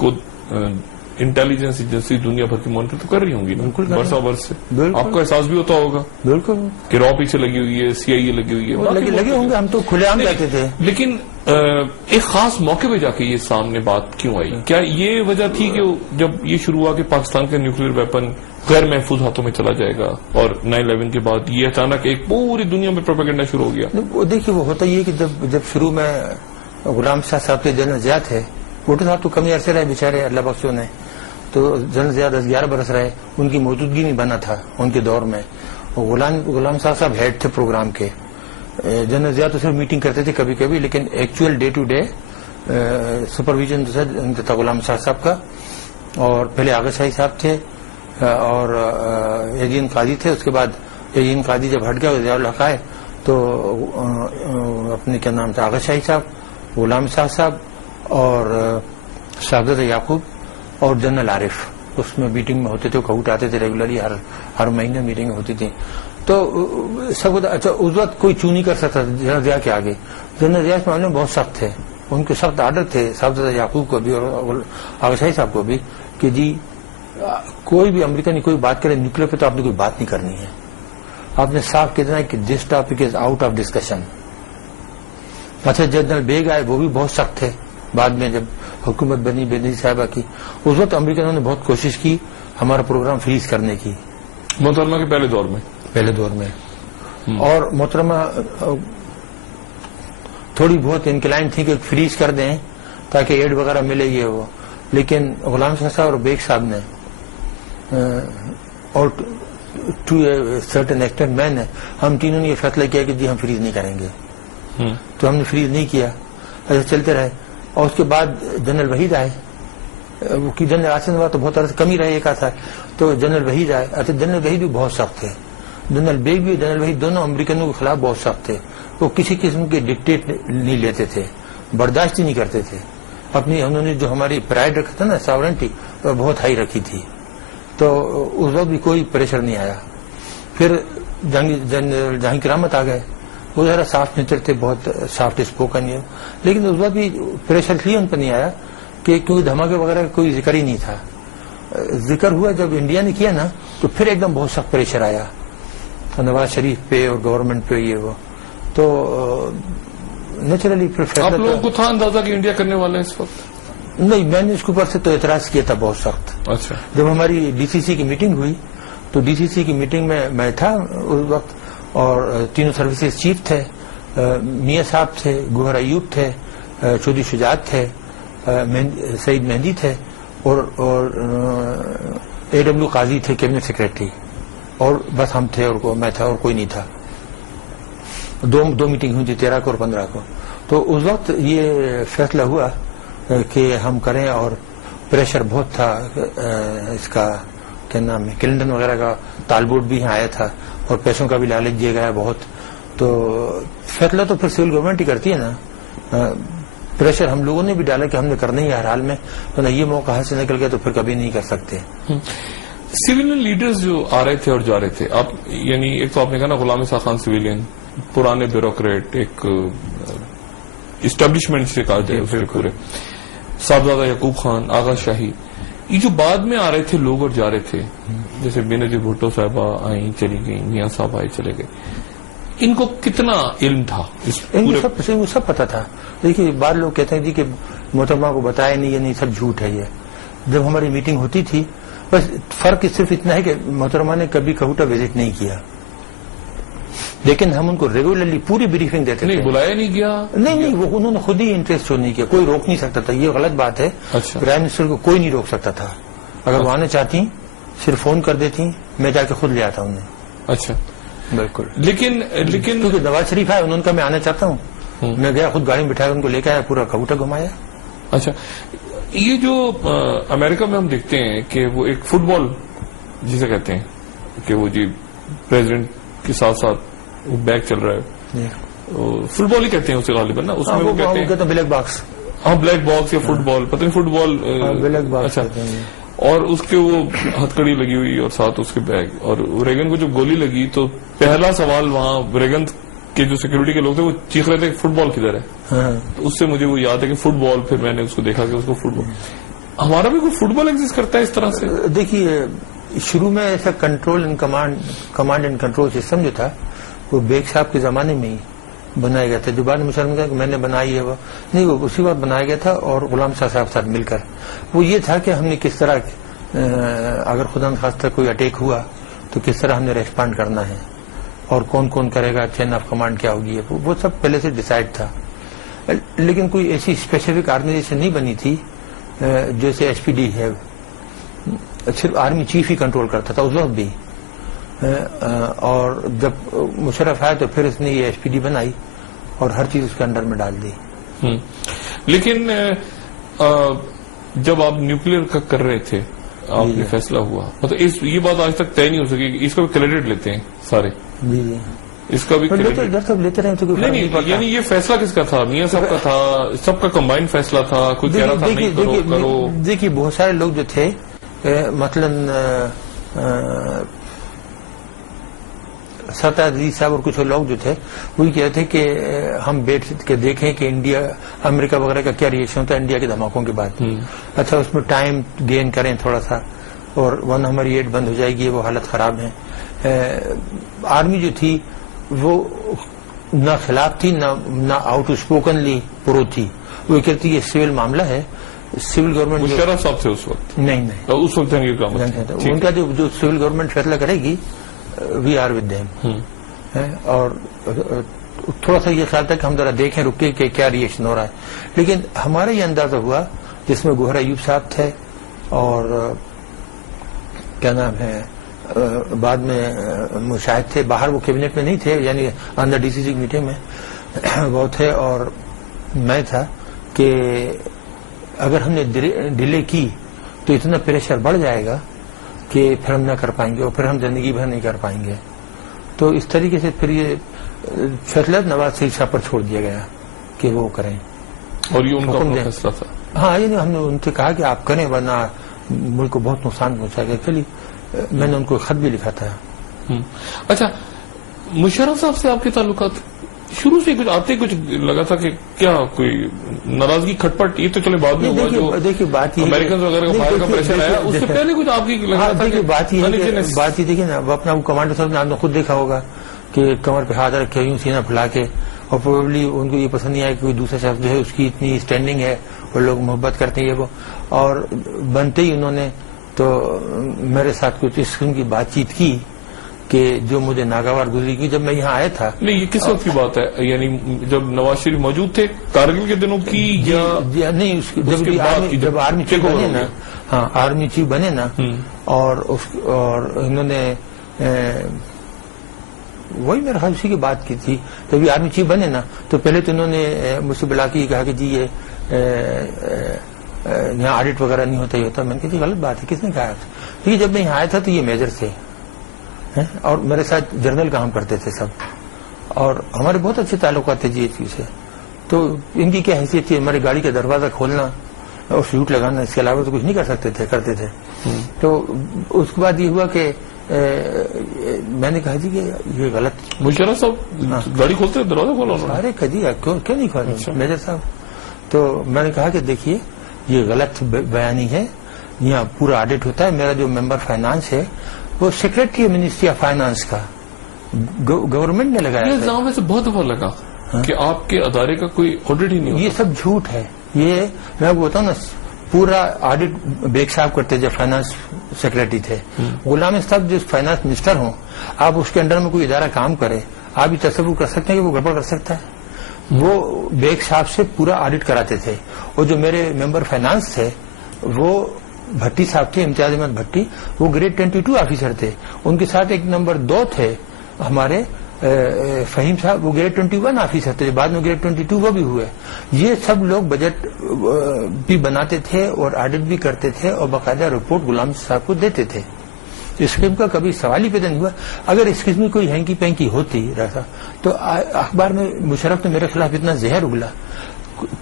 کو intelligence agency دنیا بھر کی مانیٹر تو کر رہی ہوں گی نا برسوں برس سے. آپ کو احساس بھی ہوتا ہوگا بالکل کہ رو پیچھے لگی ہوئی ہے, CIA لگی ہوئی ہے, لگے ہوں گے, ہم تو کھلے عام جاتے تھے. لیکن ایک خاص موقع پہ جا کے یہ سامنے بات کیوں آئی؟ کیا یہ وجہ تھی کہ جب یہ شروع ہوا کہ پاکستان کا نیوکلیر ویپن غیر محفوظ ہاتھوں میں چلا جائے گا اور 9/11 کے بعد یہ اچانک ایک پوری دنیا میں پروپیگنڈا شروع ہو گیا؟ دیکھیے وہ ہوتا یہ ہے کہ جب شروع میں غلام شاہ صاحب کے جنرل ضیاء تھے, بھٹو صاحب تو کمی عرصے رہے بیچارے, اللہ بخشوں نے, تو جنرل ضیاء 10-11 برس رہے, ان کی موجودگی نہیں بنا تھا ان کے دور میں. غلام صاحب ہیڈ تھے پروگرام کے. جنرل ضیاء تو صرف میٹنگ کرتے تھے کبھی کبھی, لیکن actual day to day supervision تھا غلام شاہ صاحب کا. اور پہلے آغا شاہی صاحب تھے اور یزین قاضی تھے. اس کے بعد یزین قاضی جب ہٹ گیا, ضیاء الحق آئے, تو اپنے کیا نام تھا, آغا شاہی صاحب, غلام شاہ صاحب اور شہزادہ یعقوب اور جنرل عارف اس میں میٹنگ میں ہوتے تھے. کہوٹ آتے تھے ریگولرلی, ہر مہینے میٹنگ ہوتی تھی. تو سب اچھا اس وقت کوئی چو نہیں کر سکتا جنرل ضیاء کے آگے. جنرل ضیاء کے معاملے میں بہت سخت تھے, ان کے سخت آرڈر تھے شہزادہ یعقوب کو بھی اور آغا شاہی صاحب کو بھی کہ جی کوئی بھی امریکہ نہیں کوئی بات کرے نیوکلیر پہ تو آپ نے کوئی بات نہیں کرنی ہے. آپ نے صاف کہہ دینا کہ this topic is out of discussion. اچھا جنرل بیگ آئے, وہ بھی بہت سخت تھے. بعد میں جب حکومت بنی بینظیر صاحبہ کی, اس وقت امریکنوں نے بہت کوشش کی ہمارا پروگرام فریز کرنے کی, محترمہ کے پہلے دور میں. اور محترمہ تھوڑی بہت انکلائن تھی کہ فریز کر دیں تاکہ ایڈ وغیرہ ملے یہ وہ, لیکن غلام شاہ صاحب اور بیگ صاحب نے اور ٹو سرٹن ایکسٹینٹ میں نے, ہم تینوں نے یہ فیصلہ کیا کہ جی ہم فریز نہیں کریں گے. تو ہم نے فریز نہیں کیا, ایسے چلتے رہے. اور اس کے بعد جنرل وحید آئے, جنرل آصف نواز تو بہت عرصہ کم ہی رہے, ایک آتا ہے. تو جنرل وحید آئے. اچھا جنرل وحید بھی بہت سخت تھے, جنرل بیگ بھی جنرل وحید دونوں امریکنوں کے خلاف بہت سخت تھے. وہ کسی قسم کے ڈکٹیٹ نہیں لیتے تھے, برداشت ہی نہیں کرتے تھے. اپنی انہوں نے جو ہماری پرائڈ رکھا تھا نا, ساورنٹی, وہ بہت ہائی رکھی تھی. تو اس وقت بھی کوئی پریشر نہیں آیا. پھر جنرل جہانگیر کرامت آ گئے, وہ ذرا صاف نیچر تھے, بہت سافٹ اسپوکن ہے, لیکن اس وقت بھی پریشر اس لیے ان پر نہیں آیا کہ کیونکہ دھماکے وغیرہ کا کوئی ذکر ہی نہیں تھا. ذکر ہوا جب انڈیا نے کیا نا, تو پھر ایک دم بہت سخت پریشر آیا نواز شریف پہ اور گورنمنٹ پہ یہ وہ. تو نیچرلی آپ لوگوں کو تھا اندازہ کہ انڈیا کرنے والا ہے اس وقت؟ نہیں, میں نے اس کے اوپر سے تو اعتراض کیا تھا بہت سخت. اچھا, جب ہماری DCC کی میٹنگ ہوئی تو DCC کی میٹنگ میں تھا اس وقت, اور تینوں سروسز چیف تھے, میاں صاحب تھے, گوہر ایوب تھے, چودھری شجاعت تھے, سعید مہندی تھے, اور AW قاضی تھے کیبنٹ سیکرٹری, اور بس ہم تھے, اور میں تھا, اور کوئی نہیں تھا. دو میٹنگ ہوئی تھی, 13 کو اور 15 کو. تو اس وقت یہ فیصلہ ہوا کہ ہم کریں, اور پریشر بہت تھا. اس کا کیا نام ہے, کلنٹن وغیرہ کا تالبوٹ بھی یہاں آیا تھا, اور پیسوں کا بھی لالچ دیا گیا بہت. تو فیصلہ تو پھر سول گورنمنٹ ہی کرتی ہے نا. پریشر ہم لوگوں نے بھی ڈالا کہ ہم نے کرنا ہی ہے ہر حال میں, تو یہ موقع ہاتھ سے نکل گیا تو پھر کبھی نہیں کر سکتے. سویلین لیڈرز جو آ رہے تھے اور جا رہے تھے, آپ یعنی ایک تو آپ نے کہا نا غلام شاہ خان سویلین, پرانے بیوروکریٹ, ایک اسٹیبلشمنٹ سے کہا جائے اسے پورے, صاحبزادہ یعقوب خان, آغا شاہی, یہ جو بعد میں آ رہے تھے لوگ اور جا رہے تھے, جیسے بینظیر بھٹو صاحبہ آئیں چلی گئیں, میاں صاحب آئے چلے گئے, ان کو کتنا علم تھا؟ ان سب پتا تھا. دیکھیے بعض لوگ کہتے ہیں جی کہ محترمہ کو بتایا نہیں, یہ نہیں, سب جھوٹ ہے. یہ جب ہماری میٹنگ ہوتی تھی, بس فرق صرف اتنا ہے کہ محترمہ نے کبھی کہوٹا وزٹ نہیں کیا, لیکن ہم ان کو ریگولرلی پوری بریفنگ دیتے تھے. بلایا نہیں گیا؟ نہیں, وہ انہوں نے خود ہی انٹرسٹ شو نہیں کیا, کوئی روک نہیں سکتا تھا. یہ غلط بات ہے. پرائم منسٹر کو کوئی نہیں روک سکتا تھا. اگر وہ آنا چاہتی صرف فون کر دیتی, میں جا کے خود لے آتا انہیں. اچھا, بالکل. لیکن کیونکہ نواز شریف ہے, انہوں نے کہا میں آنا چاہتا ہوں, میں گیا خود گاڑی میں بٹھایا, ان کو لے کے آیا, پورا کبوٹر گھمایا. اچھا, یہ جو امریکہ میں ہم دیکھتے ہیں کہ وہ ایک فٹ بال جسے کہتے ہیں کہ وہ جی پریزیڈنٹ کے ساتھ ساتھ وہ بیگ چل رہا ہے, فٹ بال ہی کہتے ہیں اسے غالباً نا, اس میں وہ کہتے ہیں بلیک باکس. ہاں, بلیک باکس یا فٹ بال, پتہ نہیں فٹ بال, بلیک باکس. اچھا, اور اس کے وہ ہتھکڑی لگی ہوئی اور ساتھ اس کے بیگ, اور ریگن کو جب گولی لگی تو پہلا سوال وہاں ریگن کے جو سیکورٹی کے لوگ تھے وہ چیخ رہے تھے فٹ بال کدھر ہے. تو اس سے مجھے وہ یاد ہے کہ فٹ بال, پھر میں نے اس کو دیکھا کہ اس کو فٹ بال. ہمارا بھی کوئی فٹ بال ایگزسٹ کرتا ہے اس طرح سے؟ دیکھیے شروع میں ایسا control and command and control system جو تھا وہ بیگ صاحب کے زمانے میں ہی بنایا گیا تھا. جو بعد میں مشرف کہا کہ میں نے بنائی ہے وہ نہیں, وہ اسی وقت بنایا گیا تھا اور غلام شاہ صاحب ساتھ مل کر. وہ یہ تھا کہ ہم نے کس طرح اگر خدا نخواستہ کوئی اٹیک ہوا تو کس طرح ہم نے ریسپانڈ کرنا ہے اور کون کون کرے گا, چین آف کمانڈ کیا ہوگی, وہ سب پہلے سے ڈیسائیڈ تھا. لیکن کوئی ایسی اسپیسیفک آرگنائزیشن نہیں بنی تھی جیسے ایس پی ڈی ہے. صرف آرمی چیف ہی کنٹرول کرتا تھا اس وقت بھی, اور جب مشرف آیا تو پھر اس نے یہ ایس پی ڈی بنائی اور ہر چیز اس کے انڈر میں ڈال دی. لیکن جب آپ نیوکلیر کا کر رہے تھے آپ نے فیصلہ ہوا, مطلب یہ بات آج تک طے نہیں ہو سکی کہ اس کا بھی کریڈٹ لیتے ہیں سارے, جی جی اس کا بھی لیتے رہے تو نہیں, یعنی یہ فیصلہ کس کا تھا؟ میاں صاحب کا تھا, سب کا کمبائنڈ فیصلہ تھا, کوئی کہہ رہا تھا نہیں کرو. دیکھیے بہت سارے لوگ جو تھے مثلاً سطح عزیز صاحب اور کچھ لوگ جو تھے وہی کہتے تھے کہ ہم بیٹھ کے دیکھیں کہ انڈیا امریکہ وغیرہ کا کیا ریئیکشن ہوتا ہے انڈیا کے دھماکوں کے بعد. اچھا اس میں ٹائم گین کریں تھوڑا سا, اور ورنہ ہماری ایڈ بند ہو جائے گی, وہ حالت خراب ہے. آرمی جو تھی وہ نہ خلاف تھی نہ آؤٹ اسپوکنلی پرو تھی. وہ کہتی یہ سول معاملہ ہے, سول گورنمنٹ. مشرف صاحب تھے اس وقت؟ نہیں اس وقت ان کا جو سول گورنمنٹ فیصلہ کرے گی وی آر ود دیم. اور تھوڑا سا یہ خیال تھا کہ ہم ذرا دیکھیں رکے کہ کیا ریئیکشن ہو رہا ہے. لیکن ہمارا یہ اندازہ ہوا جس میں گوہر ایوب صاحب تھے اور کیا نام ہے بعد میں مشاہد تھے, باہر وہ کیبنٹ میں نہیں تھے, یعنی اندر ڈی سی سی میٹنگ میں وہ تھے, اور میں تھا کہ اگر ہم نے ڈیلے کی تو اتنا پریشر بڑھ جائے گا کہ پھر ہم نہ کر پائیں گے اور پھر ہم زندگی بھر نہیں کر پائیں گے. تو اس طریقے سے پھر یہ فیصلہ نواز شریف صاحب پر چھوڑ دیا گیا کہ وہ کریں, اور یہ ان کا فیصلہ تھا. ہاں, یعنی ہم نے ان سے کہا کہ آپ کریں ورنہ ملک کو بہت نقصان پہنچا گیا. چلیے میں نے ان کو خط بھی لکھا تھا. اچھا, مشرف صاحب سے آپ کے تعلقات شروع سے کچھ آتے کچھ لگا تھا کہ کیا کوئی ناراضگی کھٹپٹ, یہ تو چلے بعد میں ہوا جو دیکھیے بات یہ امریکن وغیرہ کا باہر کا پریشر آیا, اس سے پہلے کچھ آپ کی لگا تھا کہ بات یہ دیکھیے نا, وہ اپنا کمانڈر صاحب نے آپ نے خود دیکھا ہوگا کہ کمر پہ ہاتھ رکھے یوں سینہ پھیلا کے, اور پروبیبلی ان کو یہ پسند نہیں آیا کہ کوئی دوسرا شخص جو ہے اس کی اتنی اسٹینڈنگ ہے اور لوگ محبت کرتے ہیں یہ وہ, اور بنتے ہی انہوں نے تو میرے ساتھ کچھ اس قسم کی بات چیت کی کہ جو مجھے ناگوار گزری کی. جب میں یہاں آیا تھا, نہیں یہ کس وقت کی بات ہے, یعنی جب نواز شریف موجود تھے کارگل کے دنوں کی یا نہیں جب آرمی چیف بنے نا, ہاں آرمی چیف بنے نا, اور انہوں نے وہی میرے خیال اسی کی بات کی تھی. جب آرمی چیف بنے نا تو پہلے تو انہوں نے مجھ سے بلا کے کہا کہ جی یہ یہاں آڈٹ وغیرہ نہیں ہوتا ہی ہوتا. میں نے کہا غلط بات ہے, کس نے کہا؟ کیونکہ جب میں یہاں آیا تھا تو یہ میجر تھے اور میرے ساتھ جرنل کام کرتے تھے سب, اور ہمارے بہت اچھے تعلقات تھے جی ایچ کیو سے. تو ان کی کیا حیثیت تھی, ہماری گاڑی کا دروازہ کھولنا اور سیوٹ لگانا, اس کے علاوہ تو کچھ نہیں کر سکتے تھے, کرتے تھے. تو اس کے بعد یہ ہوا کہ میں نے کہا جی کہ یہ غلط. مشرف صاحب گاڑی کھولتے دروازہ کھولا؟ ارے کدی کیوں نہیں کھولا میجر صاحب. تو میں نے کہا کہ دیکھیے یہ غلط بیانی ہے, یہاں پورا آڈٹ ہوتا ہے. میرا جو ممبر فائنانس ہے وہ سیکرٹری منسٹری آف فائنانس کا گورنمنٹ نے لگایا. یہ الزام ویسے بہت دفعہ لگا کہ آپ کے ادارے کا کوئی آڈٹ ہی نہیں ہوتا. یہ سب جھوٹ ہے. یہ میں آپ کو بتاؤں نا, پورا آڈٹ بیگ صاحب کرتے جب فائنانس سیکرٹری تھے. غلام صاحب جو فائنانس منسٹر ہوں, آپ اس کے انڈر میں کوئی ادارہ کام کرے, آپ یہ تصور کر سکتے ہیں کہ وہ گڑبڑ کر سکتا ہے. وہ بیگ صاحب سے پورا آڈٹ کراتے تھے. اور جو میرے ممبر فائنانس تھے وہ بھٹی صاحب تھے, امتیاز احمد بھٹی, وہ گریڈ 22 آفیسر تھے. ان کے ساتھ ایک نمبر 2 تھے ہمارے فہیم صاحب, وہ گریڈ 21 آفیسر تھے, بعد میں گریڈ 22 وہ بھی ہوئے. یہ سب لوگ بجٹ بھی بناتے تھے اور آڈٹ بھی کرتے تھے اور باقاعدہ رپورٹ غلام صاحب کو دیتے تھے. اس قسم کا کبھی سوال ہی پیدا نہیں ہوا. اگر اس قسم کی کوئی ہینکی پینکی ہوتی رہتا تو اخبار میں مشرف نے میرے خلاف اتنا زہر اگلا,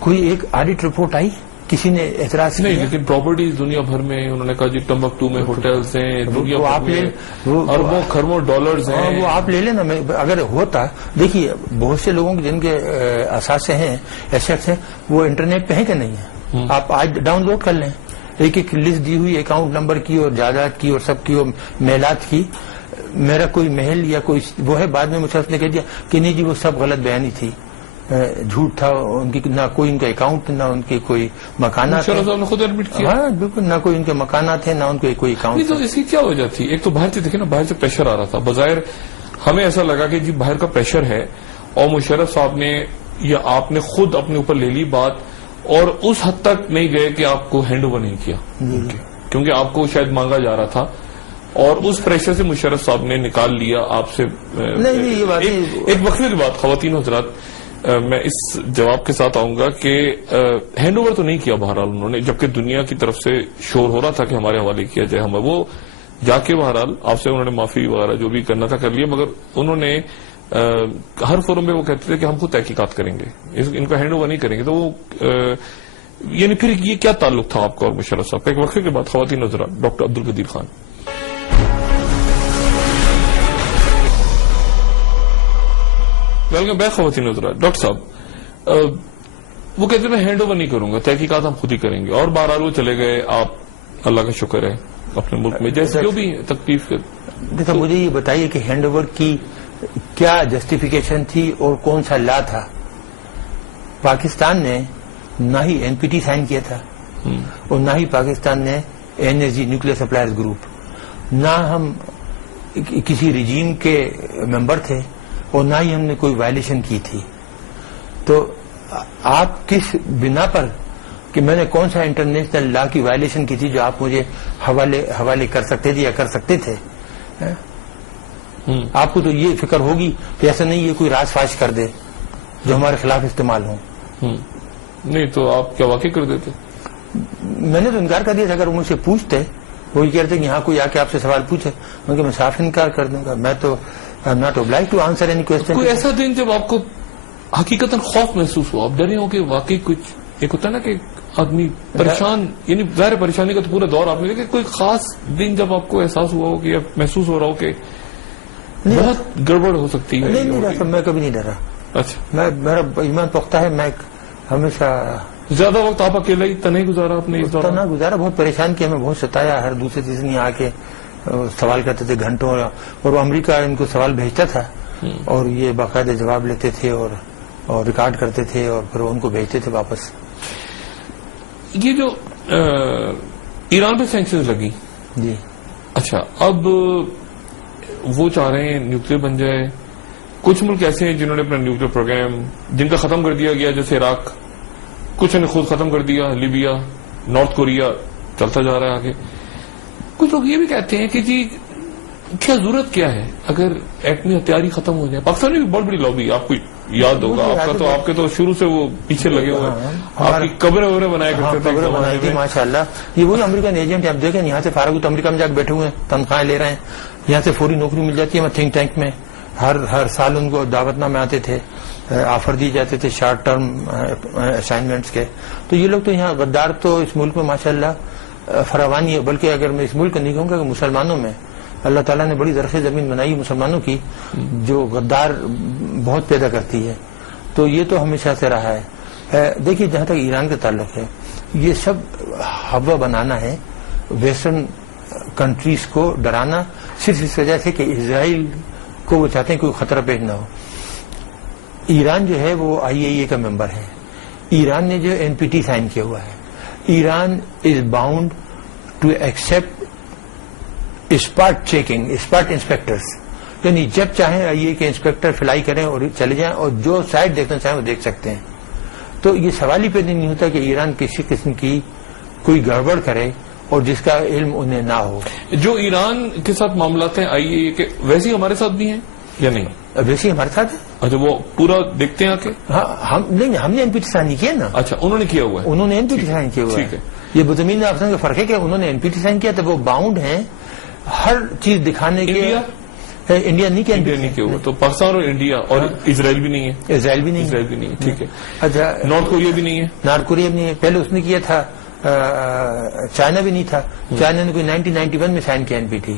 کوئی ایک آڈٹ رپورٹ آئی, کسی نے اعتراض نہیں. لیکن پراپرٹیز دنیا بھر میں انہوں نے کہا جی ٹمبکٹو میں ہوٹلز ہیں, دنیا بھر میں اربوں خربوں ڈالرز ہیں, وہ آپ لے لینا. اگر ہوتا, دیکھیے بہت سے لوگوں جن کے اثاثے ہیں ایسے ہیں, وہ انٹرنیٹ پہ ہیں کہ نہیں ہے, آپ آج ڈاؤن لوڈ کر لیں. ایک ایک لسٹ دی ہوئی اکاؤنٹ نمبر کی اور جائیداد کی اور سب کی اور محلات کی. میرا کوئی محل یا کوئی وہ ہے، بعد میں مشرف نے کہہ دیا کہ نہیں جی وہ سب غلط بیانی تھی، جھوٹ تھا، ان کی نہ کوئی ان کا اکاؤنٹ، نہ ان کے کوئی مکانات. مشرف صاحب نے خود ایڈمٹ کیا. ہاں بالکل، نہ کوئی ان کے مکانات ہیں، نہ ان کے کوئی اکاؤنٹ. تو اس کی کیا وجہ تھی؟ ایک تو باہر سے دیکھیں نا، باہر سے پریشر آ رہا تھا، بظاہر ہمیں ایسا لگا کہ جی باہر کا پریشر ہے، اور مشرف صاحب نے یا آپ نے خود اپنے اوپر لے لی بات، اور اس حد تک نہیں گئے کہ آپ کو ہینڈ اوور نہیں کیا، کیونکہ آپ کو شاید مانگا جا رہا تھا، اور اس پریشر سے مشرف صاحب نے نکال لیا آپ سے. ایک وقفے کی بات خواتین حضرات، میں اس جواب کے ساتھ آؤں گا کہ ہینڈ اوور تو نہیں کیا بہرحال انہوں نے، جبکہ دنیا کی طرف سے شور ہو رہا تھا کہ ہمارے حوالے کیا جائے. ہمیں وہ جا کے بہرحال آپ سے انہوں نے معافی وغیرہ جو بھی کرنا تھا کر لیا، مگر انہوں نے ہر فورم میں وہ کہتے تھے کہ ہم خود تحقیقات کریں گے، ان کا ہینڈ اوور نہیں کریں گے. تو وہ یعنی پھر یہ کیا تعلق تھا آپ کا اور مشرف صاحب کا؟ ایک وقفے کے بعد خواتین حضرات، doctor Abdul Qadeer Khan. Welcome back خواتین حضرات. ڈاکٹر صاحب وہ کہتے میں ہینڈ اوور نہیں کروں گا، تحقیقات ہم خود ہی کریں گے، اور بہرحال وہ چلے گئے. آپ اللہ کا شکر ہے اپنے ملک میں جیسے جو بھی تکلیف. دیکھو مجھے یہ بتائیے کہ ہینڈ اوور کی کیا جسٹیفیکیشن تھی اور کون سا لا تھا؟ پاکستان نے نہ ہی NPT سائن کیا تھا، اور نہ ہی پاکستان نے NSG نیوکلیر سپلائرز گروپ، نہ ہم کسی رجیم کے ممبر تھے، اور نہ ہی ہم نے کوئی وائلیشن کی تھی. تو آپ کس بنا پر کہ میں نے کون سا انٹرنیشنل لا کی وائلیشن کی تھی جو آپ مجھے حوالے کر سکتے تھے یا کر سکتے تھے؟ آپ کو تو یہ فکر ہوگی کہ ایسا نہیں یہ کوئی راز فاش کر دے جو ہمارے خلاف استعمال ہوں. نہیں تو آپ کیا واقعی کر دیتے؟ میں نے تو انکار کر دیا تھا. اگر وہ مجھ سے پوچھتے، وہ یہ کہتے کہ یہاں کوئی آ کے آپ سے سوال پوچھے، میں صاف انکار کر دوں گا. میں تو not obliged to answer any question. کوئی ایسا دن جب آپ کو حقیقتاً خوف محسوس ہو، آپ ڈرے ہو کہ واقعی کچھ ایک ہوتا ہے نا کہ آدمی پریشان، یعنی ظاہر پریشانی کا تو پورا دور آپ نے، لیکن کوئی خاص دن جب آپ کو احساس ہوا ہو کہ محسوس ہو رہا ہو کہ بہت گڑبڑ ہو سکتی ہے؟ نہیں، میں کبھی نہیں ڈرا. اچھا، میرا ایمان پختہ ہے. میں ہمیشہ زیادہ وقت آپ اکیلا ہی تنہا گزارا آپ نے؟ اس دوران تنہا گزارا، بہت پریشان کیا، ہمیں بہت ستایا. ہر دوسرے تیسرے آ کے سوال کرتے تھے گھنٹوں، اور وہ امریکہ ان کو سوال بھیجتا تھا اور یہ باقاعدہ جواب لیتے تھے اور ریکارڈ کرتے تھے اور پھر ان کو بھیجتے تھے واپس. یہ جو ایران پہ سینکشنز لگی، جی اچھا، اب وہ چاہ رہے ہیں نیوکلیر بن جائے. کچھ ملک ایسے ہیں جنہوں نے اپنا نیوکلیر پروگرام جن کا ختم کر دیا گیا، جیسے عراق، کچھ نے خود ختم کر دیا، لیبیا، نارتھ کوریا چلتا جا رہا ہے آگے. کچھ لوگ یہ بھی کہتے ہیں کہ جی کیا ضرورت کیا ہے اگر ایٹمی ہتھیار ہی ختم ہو جائے. پاکستان میں بھی بہت بڑی لابی، آپ کو یاد ہوگا، آپ کے تو شروع سے وہ پیچھے لگے ہوئے، آپ کی قبریں وغیرہ بنایا کرتے تھے. قبریں بنائی تھی ماشاء اللہ. یہ وہی امریکن ایجنٹ آپ دیکھیں یہاں سے فارغ ہوتے امریکہ میں جا کے بیٹھے ہوئے ہیں، تنخواہیں لے رہے ہیں، یہاں سے فوری نوکری مل جاتی ہے. تھنک ٹینک میں ہر سال ان کو دعوت نامے آتے تھے، آفر دیے جاتے تھے شارٹ ٹرم اسائنمنٹس کے. تو یہ لوگ تو یہاں غدار تو اس ملک میں ماشاء اللہ فراوانی ہے. بلکہ اگر میں اس ملک کو نہیں کہوں گا کہ مسلمانوں میں اللہ تعالیٰ نے بڑی زرخیز زمین بنائی مسلمانوں کی جو غدار بہت پیدا کرتی ہے. تو یہ تو ہمیشہ سے رہا ہے. دیکھیے جہاں تک ایران کا تعلق ہے، یہ سب ہوا بنانا ہے، ویسٹرن کنٹریز کو ڈرانا، صرف اس وجہ سے کہ اسرائیل کو وہ چاہتے ہیں کوئی خطرہ پیش نہ ہو. ایران جو ہے وہ IAEA کا ممبر ہے. ایران نے جو NPT سائن کیا ہوا ہے. Iran is bound to accept spot checking, spot inspectors, یعنی جب چاہیں IAEA کے انسپیکٹر فلائی کریں اور چلے جائیں اور جو سائٹ دیکھنا چاہیں وہ دیکھ سکتے ہیں. تو یہ سوال ہی پیدا نہیں ہوتا کہ ایران کسی قسم کی کوئی گڑبڑ کرے اور جس کا علم انہیں نہ ہو. جو ایران کے ساتھ معاملات ہیں IAEA کے، ویسے ہی ہمارے ساتھ بھی ہیں یا نہیں؟ ویسے ہمارے ساتھ ہے. اچھا، وہ پورا دیکھتے ہیں آ کے؟ ہاں، ہم نے NPT سائن نہیں کیا نا. اچھا، انہوں نے کیا ہوا ہے. انہوں نے NPT سائن کیا ہوا ہے. یہ بزمین افسان کا فرق ہے کہ انہوں نے NPT سائن کیا تو وہ باؤنڈ ہیں ہر چیز دکھانے کے. انڈیا نہیں کیا، انڈیا نہیں کیا ہوا. تو پاکستان اور انڈیا اور اسرائیل بھی نہیں ہے. اسرائیل بھی نہیں، اسرائیل بھی نہیں ہے. ٹھیک ہے. اچھا، نارتھ کوریا بھی نہیں ہے. نارتھ کوریا بھی نہیں ہے. پہلے اس نے کیا تھا. چائنا بھی نہیں تھا. چائنا نے کوئی 1991 میں سائن کیا NPT.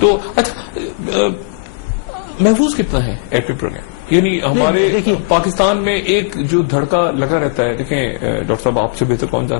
تو اچھا، محفوظ کتنا ہے ایٹمی پروگرام؟ یعنی ہمارے پاکستان میں ایک جو دھڑکا لگا رہتا ہے. دیکھیں ڈاکٹر صاحب، آپ سے بہتر کون جانتا